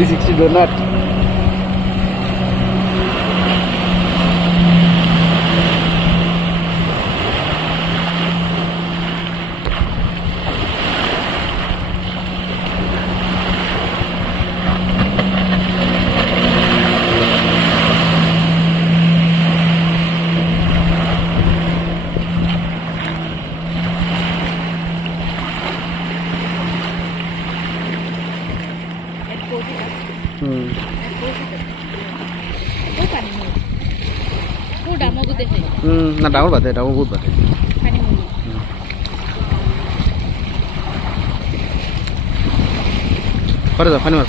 360 donut. না ডাঙৰ বাদে ডাঙৰ বহুত বাদে পাৰে যা পানী মাৰ